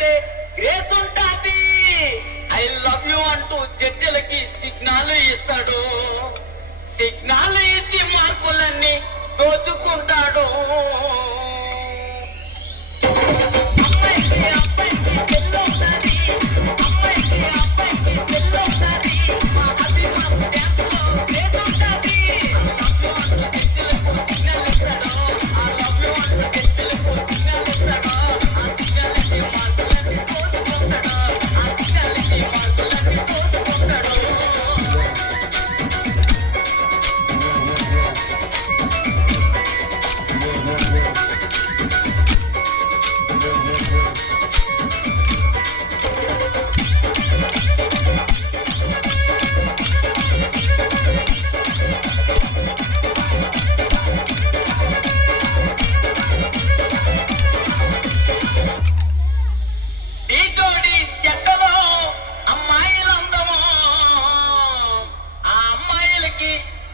చేస్తే గ్రేస్ ఉంటాది. I love you అంటూ జడ్జిలకి సిగ్నల్ ఇస్తాడు. సిగ్నల్ ఇచ్చి మార్కులన్నీ దోచుకుంటాడు.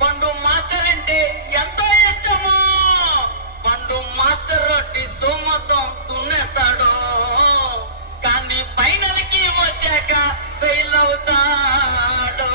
పండు మాస్టర్ అంటే ఎంతో ఇష్టమో. పండు మాస్టర్ రొట్టి సోమతం తున్నేస్తాడు. కానీ ఫైనల్ కి వచ్చాక ఫెయిల్ అవుతాడు.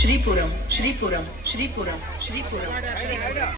Shripuram.